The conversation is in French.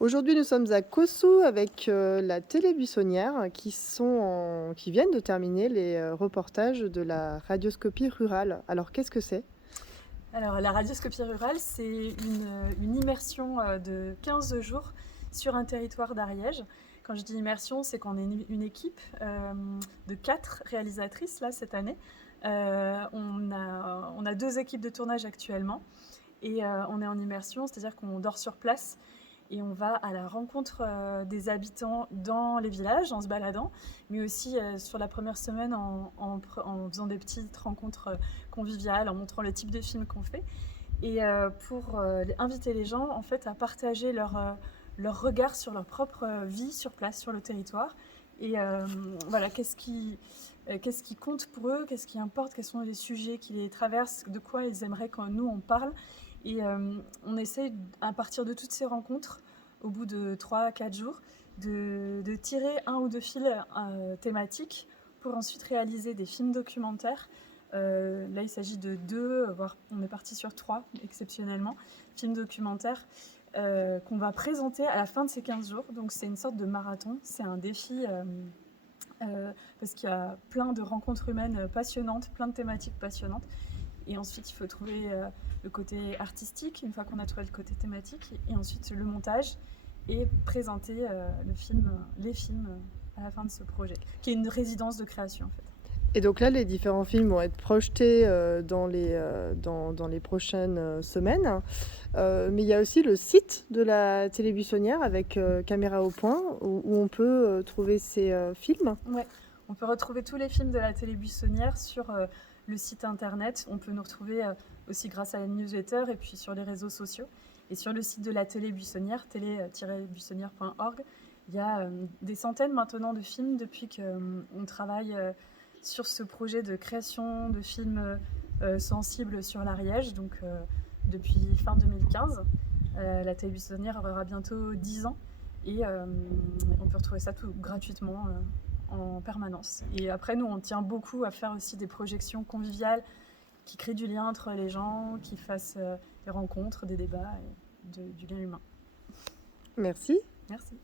Aujourd'hui, nous sommes à Caussoux avec la Télébuissonnière qui viennent de terminer les reportages de la radioscopie rurale. Alors, qu'est-ce que c'est? Alors, la radioscopie rurale, c'est une immersion de 15 jours sur un territoire d'Ariège. Quand je dis immersion, c'est qu'on est une équipe de 4 réalisatrices là, cette année. On a 2 équipes de tournage actuellement et on est en immersion, c'est-à-dire qu'on dort sur place et on va à la rencontre des habitants dans les villages en se baladant, mais aussi sur la première semaine en faisant des petites rencontres conviviales, en montrant le type de film qu'on fait, et pour inviter les gens en fait à partager leur regard sur leur propre vie sur place, sur le territoire, et voilà, qu'est-ce qui compte pour eux, qu'est-ce qui importe, quels sont les sujets qui les traversent, de quoi ils aimeraient quand nous on parle. Et on essaye, à partir de toutes ces rencontres, au bout de 3 à 4 jours, de tirer un ou deux fils thématiques pour ensuite réaliser des films documentaires. Là, il s'agit de 2, voire on est parti sur 3, exceptionnellement, films documentaires qu'on va présenter à la fin de ces 15 jours. Donc c'est une sorte de marathon, c'est un défi parce qu'il y a plein de rencontres humaines passionnantes, plein de thématiques passionnantes. Et ensuite, il faut trouver le côté artistique, une fois qu'on a trouvé le côté thématique, et ensuite le montage, et présenter les films à la fin de ce projet, qui est une résidence de création en fait. Et donc là, les différents films vont être projetés dans les prochaines semaines. Mais il y a aussi le site de la Télébuissonnière avec Caméra au point où on peut trouver ces films. Ouais, on peut retrouver tous les films de la Télébuissonnière sur le site internet. On peut nous retrouver aussi grâce à la newsletter et puis sur les réseaux sociaux. Et sur le site de la Télébuissonnière, télé-buissonnière.org, il y a des centaines maintenant de films depuis qu'on travaille sur ce projet de création de films sensibles sur l'Ariège, donc depuis fin 2015. La Télébuissonnière aura bientôt 10 ans et on peut retrouver ça tout gratuitement en permanence. Et après, nous, on tient beaucoup à faire aussi des projections conviviales qui créent du lien entre les gens, qui fassent des rencontres, des débats et du lien humain. Merci. Merci.